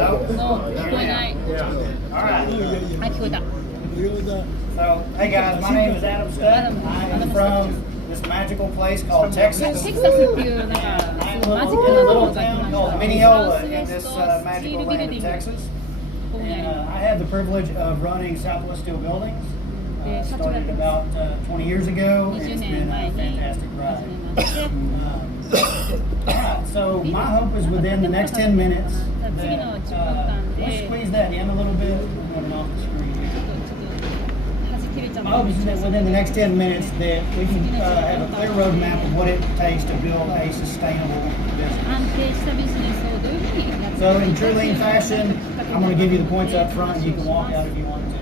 So, hey guys, my name is Adam Steck. I am from this magical place called Texas. And I am in a little town called Mineola in this magical land of Texas. And I had the privilege of running Southwest Steel Buildings. Started about 20 years ago, and it's been a fantastic ride. Alright, so my hope is within the next 10 minutes that let's squeeze that in a little bit. I'm going off the screen here. My hope is that within the next 10 minutes that we can have a clear roadmap of what it takes to build a sustainable business. So in true lean fashion, I'm going to give you the points up front and you can walk out if you want to.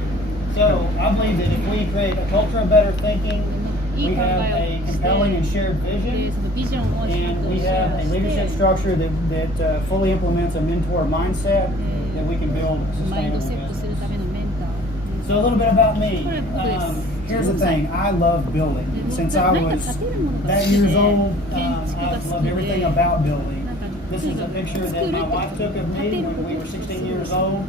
So I believe that if we create a culture of better thinking, we have a compelling and shared vision, and we have a leadership structure that fully implements a mentor mindset, that we can build a sustainable business. So a little bit about me. Here's the thing, I love building. Since I was that years old, I've loved everything about building. This is a picture that my wife took of me when we were 16 years old.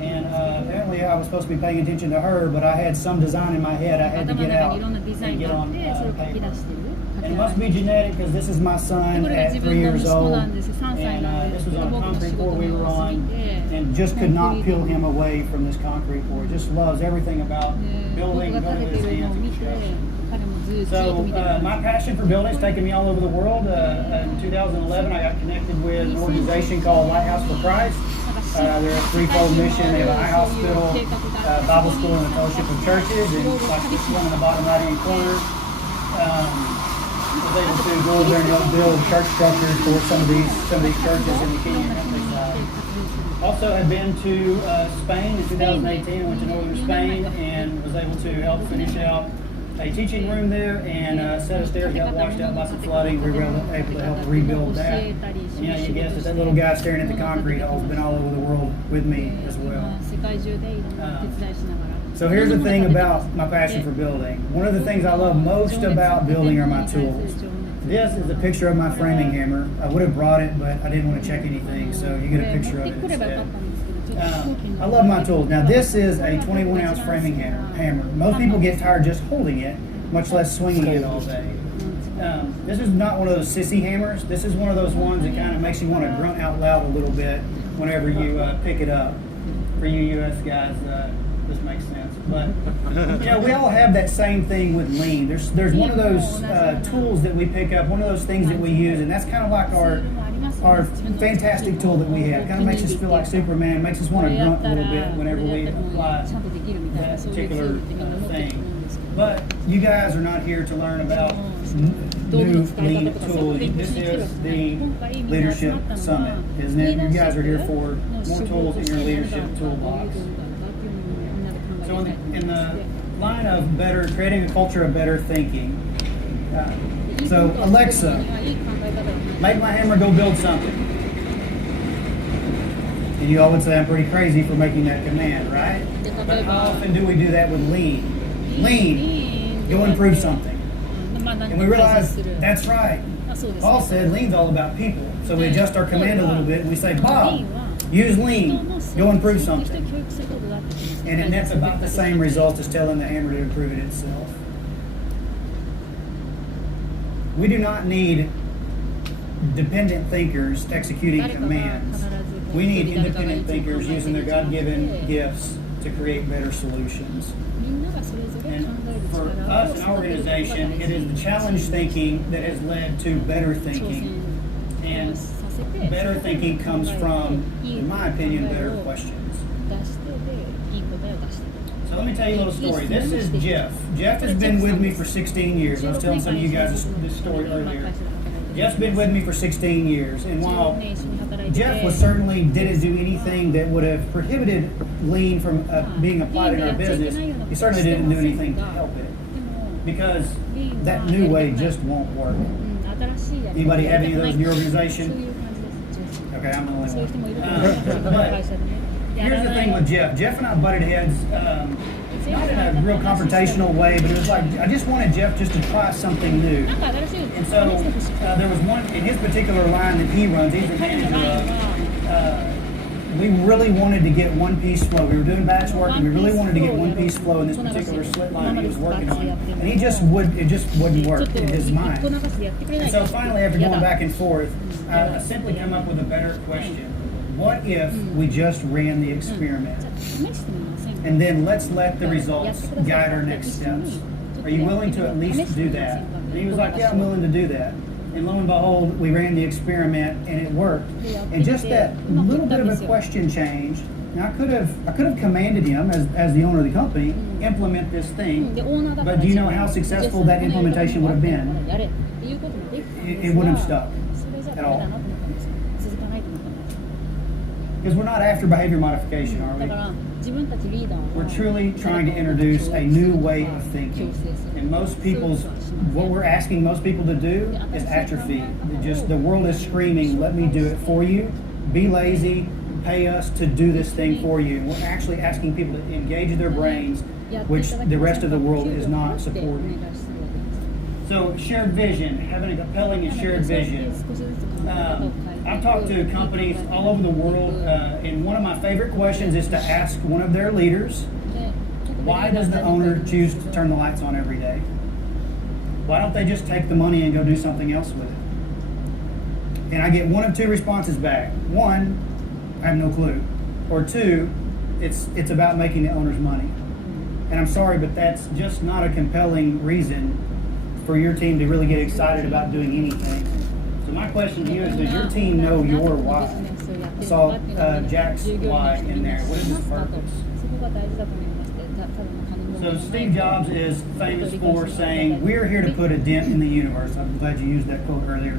And apparently I was supposed to be paying attention to her, but I had some design in my head I had to get out and get on paper. And it must be genetic because this is my son at 3 years old. And this was on a concrete floor we were on, and just could not peel him away from this concrete floor. He just loves everything about building his hands and construction. So my passion for building has taken me all over the world. In 2011, I got connected with an organization called Lighthouse for Christ. They're a threefold mission. They have an eye hospital, Bible school, and a fellowship of churches. And like this one in the bottom right-hand corner, was able to go over there and help build church structures for some of these churches in the Kenyan countryside. Also, had been to Spain in 2018. Went to northern Spain and was able to help finish out a teaching room there, and set of stairs got washed out by some flooding. We were able to help rebuild that. And, you know, you guessed it, that little guy staring at the concrete hole has been all over the world with me as well. So here's the thing about my passion for building. One of the things I love most about building are my tools. This is a picture of my framing hammer. I would have brought it, but I didn't want to check anything, so you get a picture of it instead. I love my tools. Now this is a 21-ounce framing hammer. Most people get tired just holding it, much less swinging it all day. This is not one of those sissy hammers. This is one of those ones that kind of makes you want to grunt out loud a little bit whenever you pick it up. For you US guys, this makes sense. But you know, we all have that same thing with lean. There's one of those tools that we pick up, one of those things that we use, and that's kind of like our fantastic tool that we have. Kind of makes us feel like Superman, makes us want to grunt a little bit whenever we apply that particular thing. But you guys are not here to learn about new lean tools. This is the Leadership Summit, isn't it? You guys are here for more tools in your leadership toolbox. So in the line of creating a culture of better thinking, so Alexa, make my hammer go build something. And you all would say I'm pretty crazy for making that command, right? But how often do we do that with lean? Lean, go improve something. And we realize that's right. Paul said lean's all about people. So we adjust our command a little bit and we say, Bob, use lean, go improve something. And it nets about the same result as telling the hammer to improve it itself. We do not need dependent thinkers executing commands. We need independent thinkers using their God-given gifts to create better solutions. And for us in our organization, it is the challenge thinking that has led to better thinking. And better thinking comes from, in my opinion, better questions. So let me tell you a little story. This is Jeff. Jeff has been with me for 16 years. I was telling some of you guys this story earlier. Jeff's been with me for 16 years, and while Jeff didn't do anything that would have prohibited lean from being applied in our business, he certainly didn't do anything to help it, because that new way just won't work. Anybody have any of those in your organization? Okay, I'm the only one. But here's the thing with Jeff. Jeff and I butted heads, not in a real confrontational way, but it was like, I just wanted Jeff just to try something new. And so there was one, in his particular line that he runs, he's the manager of, we really wanted to get one piece flow. We were doing batch work, and we really wanted to get one piece flow in this particular slit line he was working on, and it just wouldn't work in his mind. And so finally, after going back and forth, I simply come up with a better question. What if we just ran the experiment? And then let's let the results guide our next steps. Are you willing to at least do that? And he was like, yeah, I'm willing to do that. And lo and behold, we ran the experiment and it worked. And just that little bit of a question change. Now I could have commanded him as the owner of the company, implement this thing. But do you know how successful that implementation would have been? It wouldn't have stuck at all. Because we're not after behavior modification, are we? We're truly trying to introduce a new way of thinking. And what we're asking most people to do is atrophy. The world is screaming, let me do it for you. Be lazy, pay us to do this thing for you. And we're actually asking people to engage their brains, which the rest of the world is not supporting. So shared vision, having a compelling and shared vision. I've talked to companies all over the world, and one of my favorite questions is to ask one of their leaders, why does the owner choose to turn the lights on every day? Why don't they just take the money and go do something else with it? And I get one of two responses back. One, I have no clue. Or two, it's about making the owner's money. And I'm sorry, but that's just not a compelling reason for your team to really get excited about doing anything. So my question to you is, does your team know your why? I saw Jack's why in there. What is his purpose? So Steve Jobs is famous for saying, we're here to put a dent in the universe. I'm glad you used that quote earlier.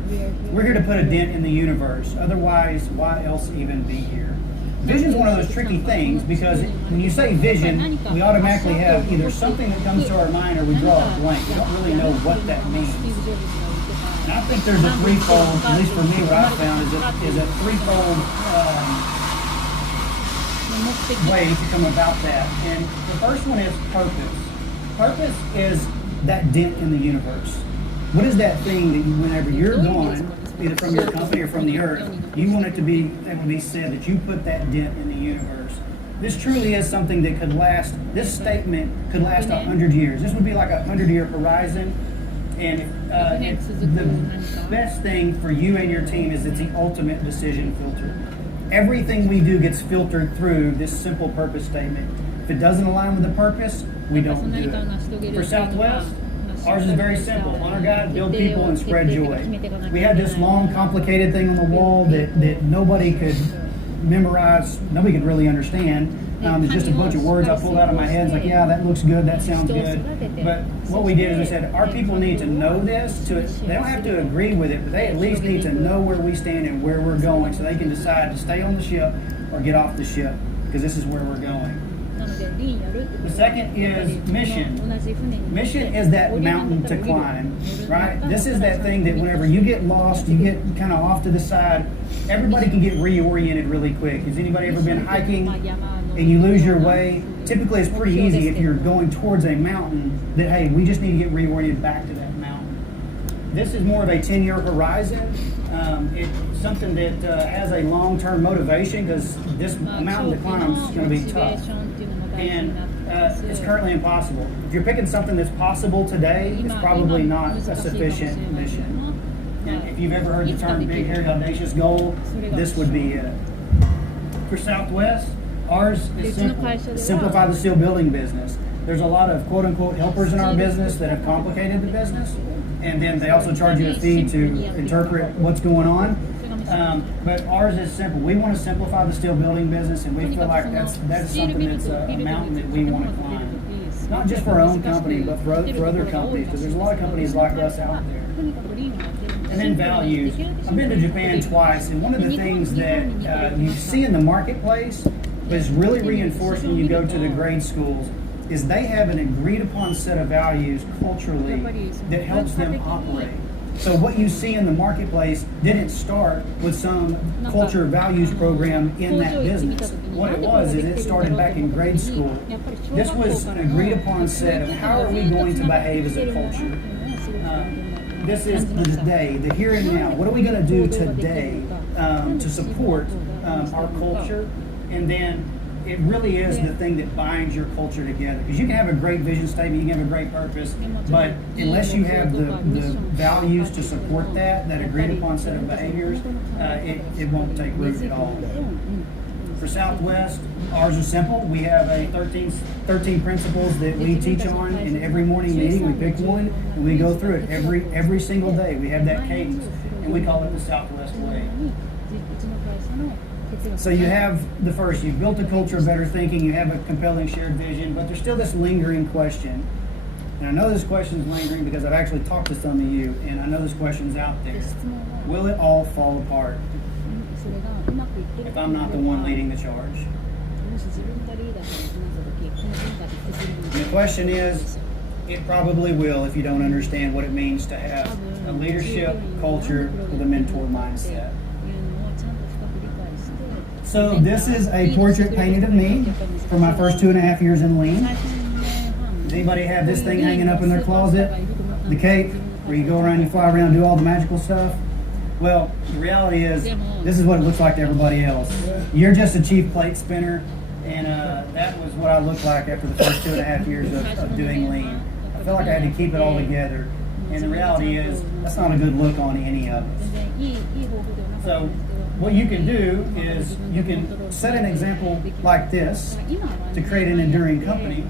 We're here to put a dent in the universe. Otherwise, why else even be here? Vision is one of those tricky things, because when you say vision, we automatically have either something that comes to our mind or we draw a blank. We don't really know what that means. And I think there's a threefold, at least for me, what I've found is a threefold way to come about that. And the first one is purpose. Purpose is that dent in the universe. What is that thing that whenever you're gone, either from your company or from the earth, you want it to be said that you put that dent in the universe? This truly is something that could last, this statement could last 100 years. This would be like a 100-year horizon. And it's the best thing for you and your team is it's the ultimate decision filter. Everything we do gets filtered through this simple purpose statement. If it doesn't align with the purpose, we don't do it. For Southwest, ours is very simple. Honor God, build people, and spread joy. We had this long, complicated thing on the wall that nobody could memorize, nobody could really understand. It's just a bunch of words I pulled out of my head. It's like, yeah, that looks good, that sounds good. But what we did is we said, our people need to know this. They don't have to agree with it, but they at least need to know where we stand and where we're going, so they can decide to stay on the ship or get off the ship, because this is where we're going. The second is mission. Mission is that mountain to climb, right? This is that thing that whenever you get lost, you get kind of off to the side, everybody can get reoriented really quick. Has anybody ever been hiking and you lose your way? Typically it's pretty easy if you're going towards a mountain that, hey, we just need to get reoriented back to that mountain. This is more of a 10-year horizon. It's something that has a long-term motivation, because this mountain to climb is going to be tough. And it's currently impossible. If you're picking something that's possible today, it's probably not a sufficient mission. And if you've ever heard the term big, hairy, audacious goal, this would be it. For Southwest, ours is simple. Simplify the steel building business. There's a lot of quote-unquote helpers in our business that have complicated the business, and then they also charge you a fee to interpret what's going on. But ours is simple. We want to simplify the steel building business, and we feel like that's something that's a mountain that we want to climb. Not just for our own company, but for other companies, because there's a lot of companies like us out there. And then values. I've been to Japan twice, and one of the things that you see in the marketplace, but is really reinforced when you go to the grade schools, is they have an agreed upon set of values culturally that helps them operate. So what you see in the marketplace didn't start with some culture values program in that business. What it was is it started back in grade school. This was an agreed upon set of how are we going to behave as a culture. This is the day, the here and now. What are we going to do today to support our culture And then it really is the thing that binds your culture together. Because you can have a great vision statement, you can have a great purpose, but unless you have the values to support that agreed upon set of behaviors, it won't take root at all. For Southwest, ours is simple. We have a 13 principles that we teach on in every morning meeting. We pick one and we go through it every single day. We have that cadence, and we call it the Southwest way. So you have the first, you've built a culture of better thinking, you have a compelling shared vision, but there's still this lingering question. And I know this question is lingering because I've actually talked to some of you, and I know this question's out there. Will it all fall apart if I'm not the one leading the charge? The question is, it probably will if you don't understand what it means to have a leadership culture with a mentor mindset. So this is a portrait painted of me for my first 2.5 years in Lean. Does anybody have this thing hanging up in their closet? The cape, where you go around, you fly around, and do all the magical stuff? Well, the reality is, this is what it looks like to everybody else. You're just a chief plate spinner, and that was what I looked like after the first 2.5 years of doing Lean. I felt like I had to keep it all together, and the reality is, that's not a good look on any of us. So, what you can do is, you can set an example like this to create an enduring company,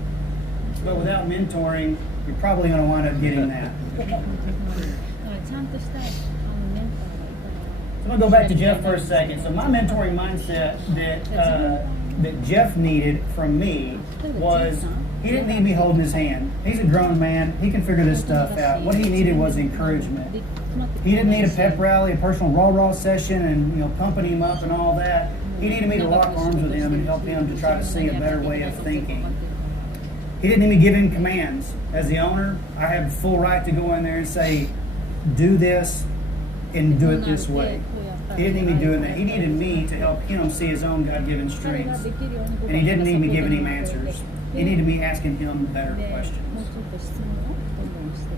but without mentoring, you're probably going to wind up getting that. So I'm going to go back to Jeff for a second. So my mentoring mindset that Jeff needed from me was, he didn't need me holding his hand. He's a grown man. He can figure this stuff out. What he needed was encouragement. He didn't need a pep rally, a personal raw session, and pumping him up and all that. He needed me to lock arms with him and help him to try to see a better way of thinking. He didn't need me giving commands. As the owner, I have full right to go in there and say, do this and do it this way. He didn't need me doing that. He needed me to help him see his own God-given strengths. And he didn't need me giving him answers. He needed me asking him better questions.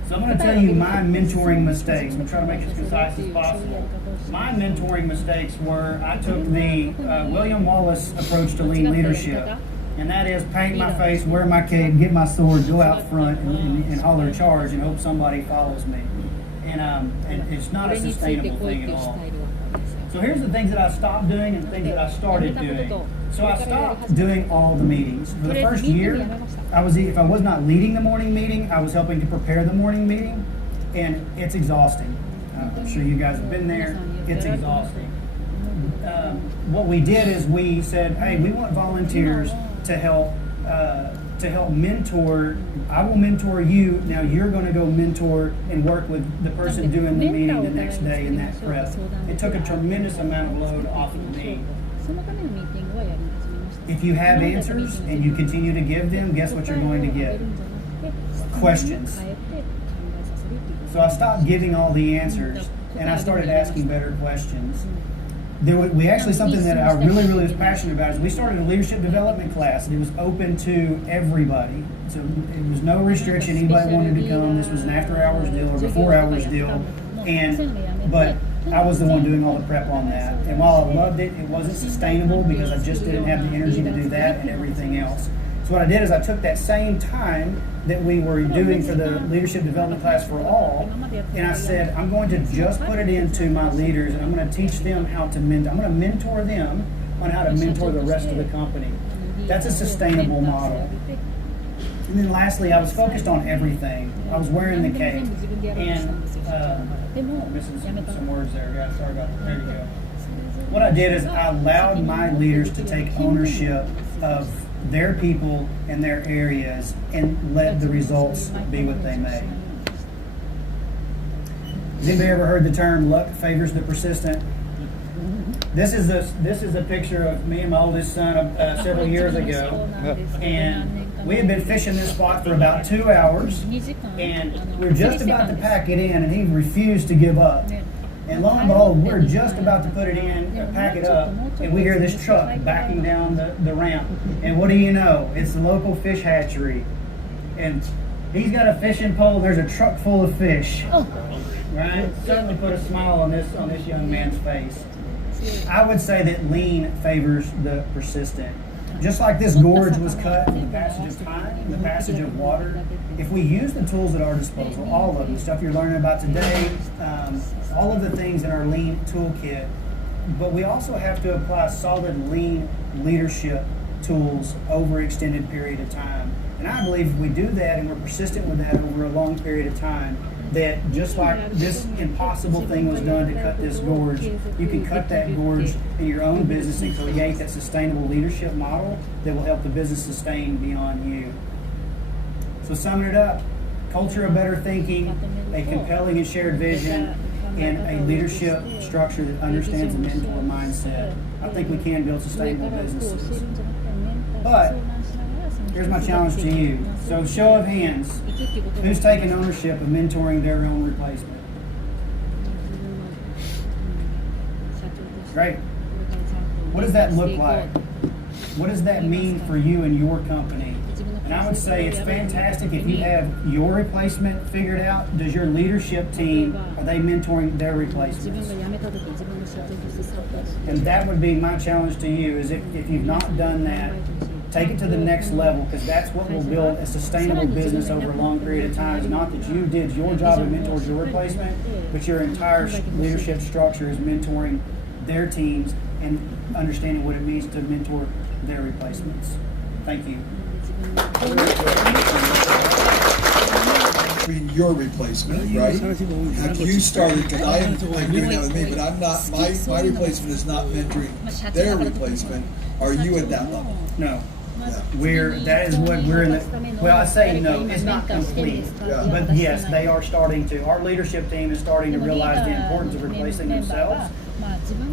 So I'm going to tell you my mentoring mistakes. I'm going to try to make it as concise as possible. My mentoring mistakes were, I took the William Wallace approach to lean leadership. And that is paint my face, wear my cape, get my sword, go out front and holler charge and hope somebody follows me. And it's not a sustainable thing at all. So here's the things that I stopped doing and things that I started doing. So I stopped doing all the meetings. For the first year, if I was not leading the morning meeting, I was helping to prepare the morning meeting, and it's exhausting. I'm sure you guys have been there. It's exhausting. What we did is we said, hey, we want volunteers to help mentor. I will mentor you. Now you're going to go mentor and work with the person doing the meeting the next day in that prep. It took a tremendous amount of load off of me. If you have answers and you continue to give them, guess what you're going to get? Questions. So I stopped giving all the answers and I started asking better questions. We actually, something that I really was passionate about is we started a leadership development class. It was open to everybody. So it was no restriction. Anybody wanted to come. This was an after hours deal or before hours deal. But I was the one doing all the prep on that. And while I loved it, it wasn't sustainable because I just didn't have the energy to do that and everything else. So what I did is I took that same time that we were doing for the leadership development class for all, and I said, I'm going to just put it into my leaders, and I'm going to teach them how to mentor. I'm going to mentor them on how to mentor the rest of the company. That's a sustainable model. And then lastly, I was focused on everything. I was wearing the cape, and I'm missing some words there, guys. Sorry about that. There you go. What I did is I allowed my leaders to take ownership of their people and their areas and let the results be what they may. Has anybody ever heard the term luck favors the persistent? This is a picture of me and my oldest son several years ago, and we had been fishing this spot for about 2 hours, and we were just about to pack it in, and he refused to give up. And lo and behold, we're just about to put it in, pack it up, and we hear this truck backing down the ramp. And what do you know? It's the local fish hatchery. And he's got a fishing pole, there's a truck full of fish. Right? Certainly put a smile on this young man's face. I would say that lean favors the persistent. Just like this gorge was cut in the passage of time, in the passage of water, if we use the tools at our disposal, all of them, the stuff you're learning about today, all of the things in our lean toolkit, but we also have to apply solid lean leadership tools over an extended period of time. And I believe if we do that and we're persistent with that over a long period of time, that just like this impossible thing was done to cut this gorge, you can cut that gorge in your own business and create that sustainable leadership model that will help the business sustain beyond you. So summing it up, culture of better thinking, a compelling and shared vision, and a leadership structure that understands the mentor mindset. I think we can build sustainable businesses. But here's my challenge to you. So show of hands, who's taking ownership of mentoring their own replacement? Great. What does that look like? What does that mean for you and your company? And I would say it's fantastic if you have your replacement figured out. Does your leadership team, are they mentoring their replacements? And that would be my challenge to you, is if you've not done that, take it to the next level, because that's what will build a sustainable business over a long period of time. It's not that you did your job and mentored your replacement, but your entire leadership structure is mentoring their teams and understanding what it means to mentor their replacements. Thank you. Your replacement, right? Have you started, because I'm doing that with me, but I'm not, my replacement is not mentoring their replacement. Are you at that level? No. Yeah. That is what we're in the, well, I say no, it's not complete, Yeah. but yes, they are starting to. Our leadership team is starting to realize the importance of replacing themselves.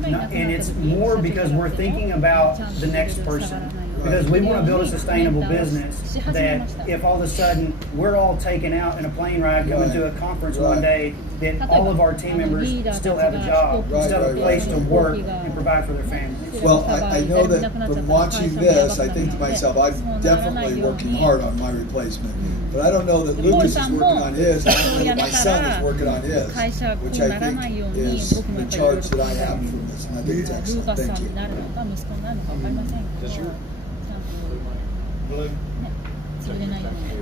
And it's more because we're thinking about the next person. Because we want to build a sustainable business that if all of a sudden we're all taken out in a plane ride going to a conference one day, that all of our team members still have a job, still have a place to work and provide for their families. Well, I know that from watching this, I think to myself, I'm definitely working hard on my replacement. But I don't know that Lucas is working on his, I don't know that my son is working on his, which I think is the charge that I have from this, and I think it's excellent. Thank you. Does your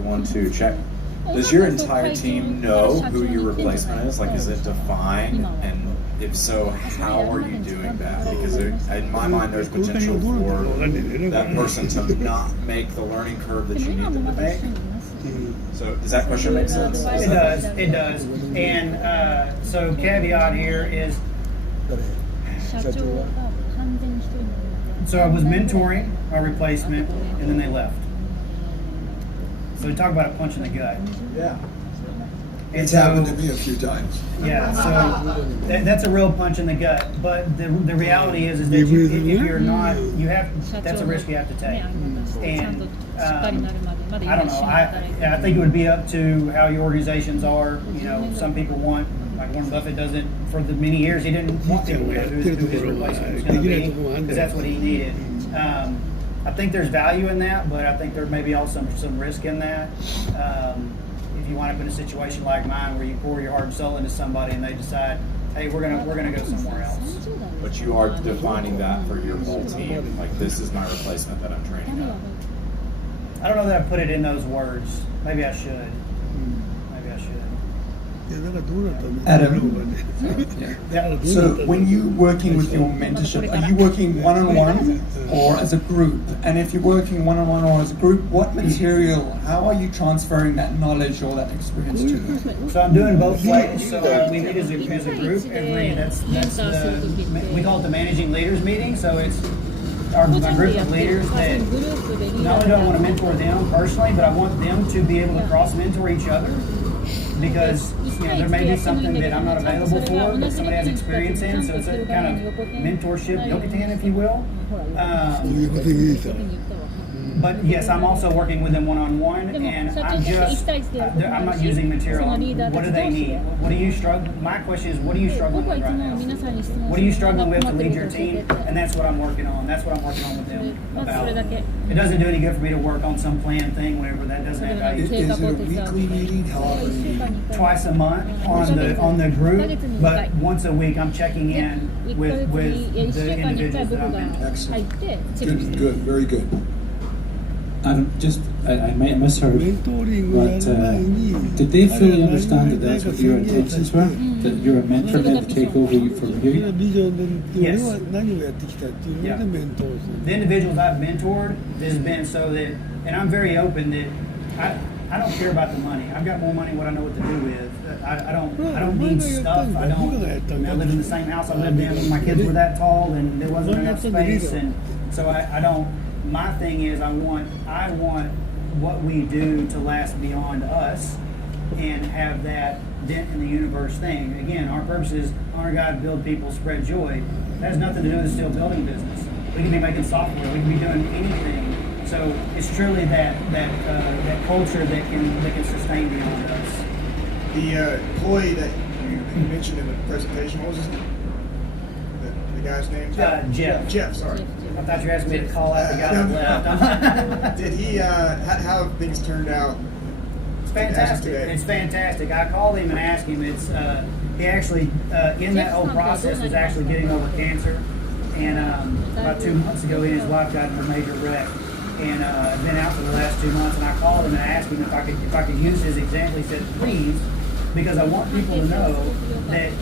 1, 2, check. Does your entire team know who your replacement is? Like, is it defined? And if so, how are you doing that? Because in my mind, there's potential for that person to not make the learning curve that you need them to make. So does that question make sense? It does. And so caveat here is, so I was mentoring our replacement, and then they left. So we talk about a punch in the gut. Yeah. And It's so, happened to me a few times. Yeah, so that's a real punch in the gut. But the reality is that if you're not, you have, that's a risk you have to take. And I don't know. I think it would be up to how your organizations are. You know, some people want, like Warren Buffett doesn't, for the many years he didn't want people to know who his replacement was going to be, because that's what he needed. I think there's value in that, but I think there may be also some risk in that. If you wind up in a situation like mine where you pour your heart and soul into somebody and they decide, hey, we're gonna go somewhere else. But you are defining that for your whole team. Like, this is my replacement that I'm training up. I don't know that I put it in those words. Maybe I should. Maybe I should. Adam, so when you're working with your mentorship, are you working one-on-one or as a group? And if you're working one-on-one or as a group, what material, how are you transferring that knowledge or that experience to them? So I'm doing both ways. So we meet as a group every, we call it the Managing Leaders meeting. So it's my group of leaders that not only do I want to mentor them personally, but I want them to be able to cross-mentor each other. Because there may be something that I'm not available for, but somebody has experience in, so it's a kind of mentorship yokotan, if you will. But yes, I'm also working with them one-on-one, and I'm not using material. What do they need? What do you struggle? My question is, what are you struggling with right now? What are you struggling with to lead your team? And that's what I'm working on. That's what I'm working on with them about. It doesn't do any good for me to work on some planned thing whenever that doesn't have value. Is it a weekly meeting? How often? Twice a month on the group, but once a week I'm checking in with the individuals that I'm mentoring. Excellent. Good, very good. I misheard, but did they fully understand that that's what your intentions were? That you're a mentor meant to take over from you? Yes. Yeah. The individuals I've mentored, this has been so that, and I'm very open that I don't care about the money. I've got more money what I know what to do with. I don't need stuff. I lived in the same house I lived in when my kids were that tall and there wasn't enough space, and so I don't. My thing is I want what we do to last beyond us and have that dent in the universe thing. Again, our purpose is honor God, build people, spread joy. That has nothing to do with the steel building business. We can be making software. We can be doing anything. So it's truly that culture that can sustain beyond us. The employee that you mentioned in the presentation, what was his name? The guy's name? Jeff. Jeff, sorry. I thought you asked me to call out the guy that left. Did he, how have things turned out? It's fantastic. It's fantastic. I called him and asked him. It's he actually in that whole process was actually getting over cancer, and about 2 months ago, he and his wife got in a major wreck, and been out for the last 2 months. And I called him and I asked him if I could use his example. He said, "Please," because I want people to know that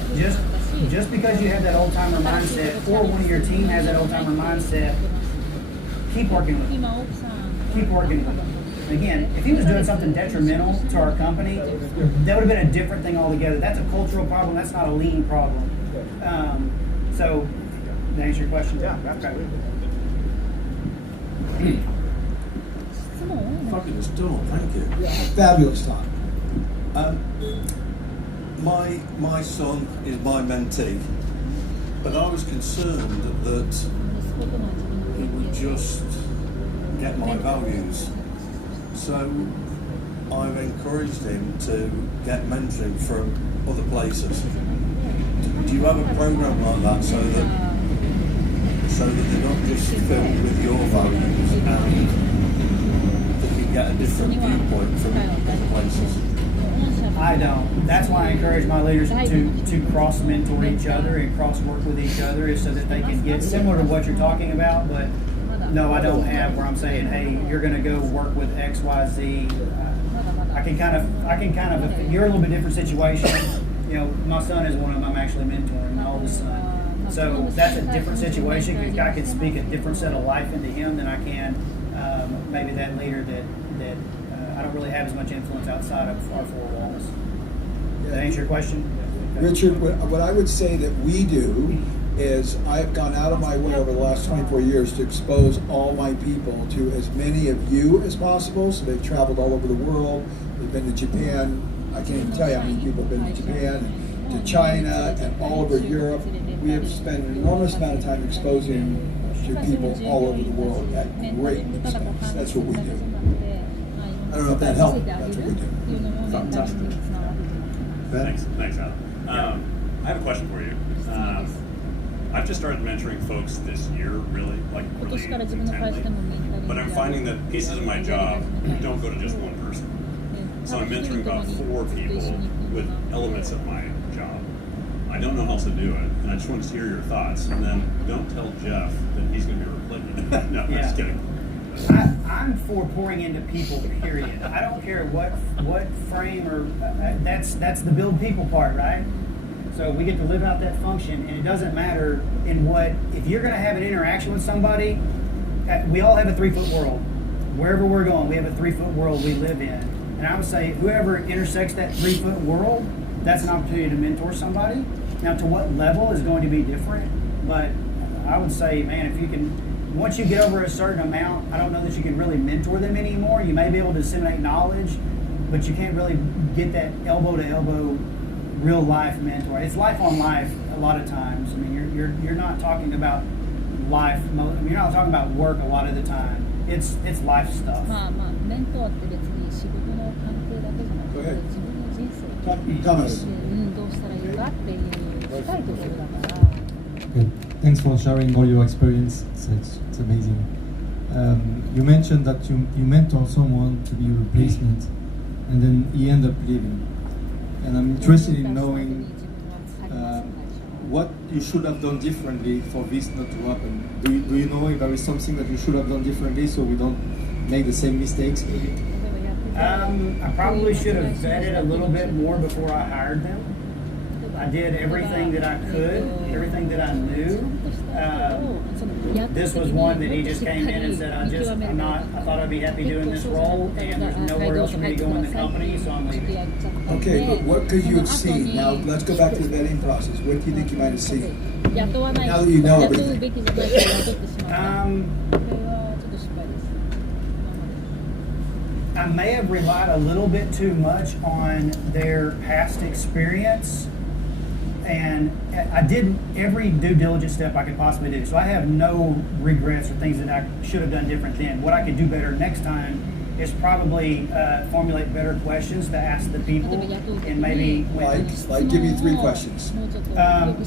just because you have that old timer mindset, or one of your team has that old timer mindset, keep working with them. Keep working with them. Again, if he was doing something detrimental to our company, that would have been a different thing altogether. That's a cultural problem. That's not a lean problem. So, did that answer your question? Yeah, okay. Fucking still, thank you. Fabulous time. My son is my mentee, but I was concerned that he would just get my values. So I've encouraged him to get mentoring from other places. Do you have a program like that so that they're not just filled with your values and they can get a different viewpoint from other places? I don't. That's why I encourage my leaders to cross mentor each other and cross work with each other, is so that they can get similar to what you're talking about. But no, I don't have where I'm saying, hey, you're going to go work with X, Y, Z. I can kind of. You're a little bit different situation. You know, my son is one of them. I'm actually mentoring my oldest son. So that's a different situation because I can speak a different set of life into him than I can maybe that leader that I don't really have as much influence outside of our four walls. Does that answer your question? Richard, what I would say that we do is I've gone out of my way over the last 24 years to expose all my people to as many of you as possible. So they've traveled all over the world. They've been to Japan. I can't even tell you how many people have been to Japan, to China, and all over Europe. We have spent an enormous amount of time exposing to people all over the world at great expense. That's what we do. I don't know if that helped. That's what we do. Fantastic. Thanks, Adam. I have a question for you. I've just started mentoring folks this year, really intently. But I'm finding that pieces of my job don't go to just one person. So I'm mentoring about 4 people with elements of my job. I don't know how else to do it, and I just want to hear your thoughts. And then don't tell Jeff that he's going to be replacing. No, I'm just kidding. I'm for pouring into people, period. I don't care what frame or that's the build people part, right? So we get to live out that function, and it doesn't matter in what. If you're going to have an interaction with somebody, we all have a 3-foot world. Wherever we're going, we have a 3-foot world we live in. And I would say whoever intersects that 3-foot world, that's an opportunity to mentor somebody. Now, to what level is going to be different, but I would say, man, if you can. Once you get over a certain amount, I don't know that you can really mentor them anymore. You may be able to disseminate knowledge, but you can't really get that elbow-to-elbow real life mentor. It's life on life a lot of times. I mean, you're not talking about life. You're not talking about work a lot of the time. It's life stuff. Go ahead. Thomas. Good. Thanks for sharing all your experience. It's amazing. You mentioned that you mentor someone to be a replacement, and then he ended up leaving. And I'm interested in knowing what you should have done differently for this not to happen? Do you know if there is something that you should have done differently so we don't make the same mistakes? I probably should have vetted a little bit more before I hired them. I did everything that I could, everything that I knew. This was one that he just came in and said, I thought I'd be happy doing this role, and there's nowhere else for me to go in the company, so I'm leaving. Okay, but what could you have seen? Now, let's go back to the vetting process. What do you think you might have seen? Now that you know everything. I may have relied a little bit too much on their past experience, and I did every due diligence step I could possibly do. So I have no regrets or things that I should have done different then. What I could do better next time is probably formulate better questions to ask the people, and maybe Like, give me 3 questions.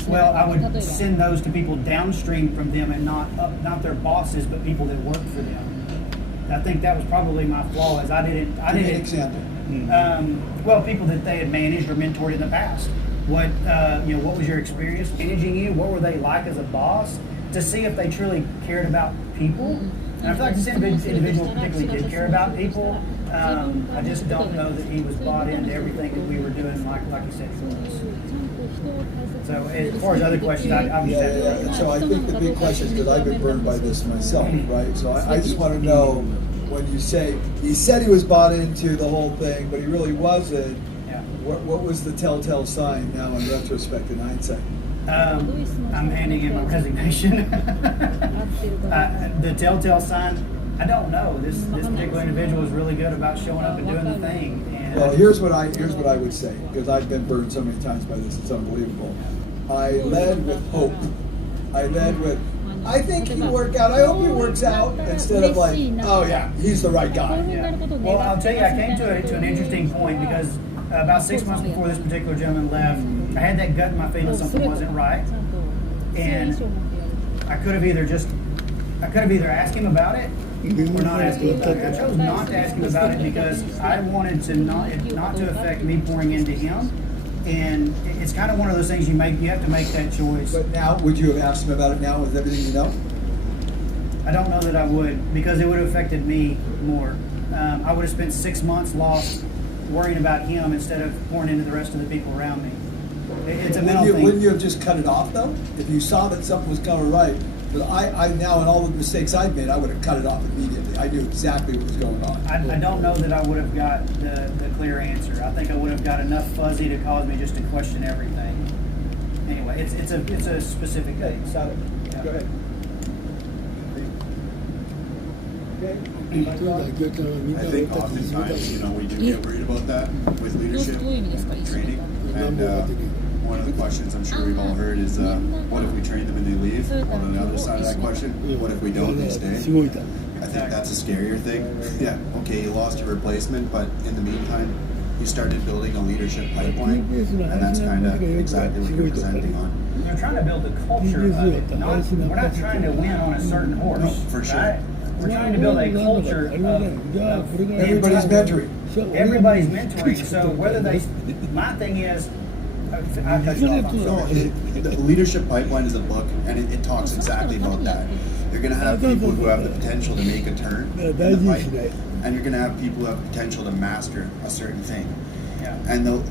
well, I would send those to people downstream from them, and not their bosses, but people that work for them. I think that was probably my flaw. Is I didn't. Give me an example. Well, people that they had managed or mentored in the past. What what was your experience managing you? What were they like as a boss? To see if they truly cared about people. And I feel like this individual particularly did care about people. I just don't know that he was bought into everything that we were doing, like you said he was. So as far as other questions, So I think the big question is, because I've been burned by this myself, right? So I just want to know, when you say he said he was bought into the whole thing, but he really wasn't. Yeah. What was the telltale sign now in retrospect, in hindsight? I'm handing in my resignation. The telltale sign, I don't know. This particular individual is really good about showing up and doing the thing. And Well, here's what I would say, because I've been burned so many times by this, it's unbelievable. I led with hope. I led with, I think he'll work out. I hope he works out, instead of like, oh yeah, he's the right guy. Yeah. Well, I'll tell you, I came to an interesting point, because about 6 months before this particular gentleman left, I had that gut in my feeling something wasn't right, and I could have either asked him about it or not ask him about it. I chose not to ask him about it because I wanted to not to affect me pouring into him, and it's kind of one of those things you have to make that choice. But now, would you have asked him about it now with everything you know? I don't know that I would, because it would have affected me more. I would have spent 6 months lost worrying about him instead of pouring into the rest of the people around me. It's a mental thing. Wouldn't you have just cut it off though? If you saw that something was going right, but I now, in all the mistakes I've made, I would have cut it off immediately. I knew exactly what was going on. I don't know that I would have got the clear answer. I think I would have got enough fuzzy to cause me just to question everything. Anyway, it's a specific thing. Got it. Yeah. Go ahead. Okay. I think oftentimes, we do get worried about that with leadership and training. And one of the questions I'm sure we've all heard is, what if we train them and they leave? Or on the other side of that question, what if we don't and they stay? I think that's a scarier thing. Yeah, okay, you lost your replacement, but in the meantime, you started building a leadership pipeline, and that's kind of exactly what you're presenting on. We're trying to build a culture of it. We're not trying to win on a certain horse. No, for sure. Right? We're trying to build a culture of Everybody's mentoring. Everybody's mentoring. So whether my thing is, I touched off on So the leadership pipeline is a book, and it talks exactly about that. You're going to have people who have the potential to make a turn in the pipe, and you're going to have people who have potential to master a certain thing. Yeah. And the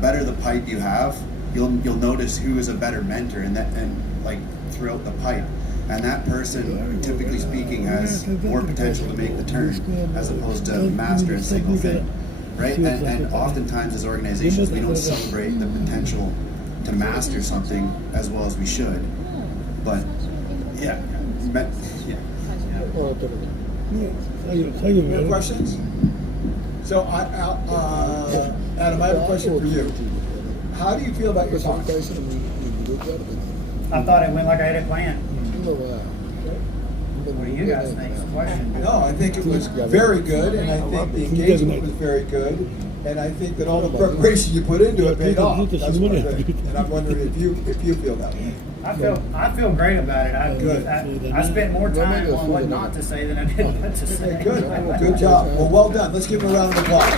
better the pipe you have, you'll notice who is a better mentor, and like throughout the pipe. And that person, typically speaking, has more potential to make the turn as opposed to master a single thing, right? And oftentimes as organizations, we don't celebrate the potential to master something as well as we should. But yeah. More questions? So, Adam, I have a question for you. How do you feel about your talk? I thought it went like I had it planned. What do you guys think? It's a question. No, I think it was very good, and I think the engagement was very good, and I think that all the preparation you put into it paid off. That's one thing, and I'm wondering if you feel that way. I feel great about it. I spent more time on what not to say than I did what to say. Good job. Well, well done. Let's give him a round of applause.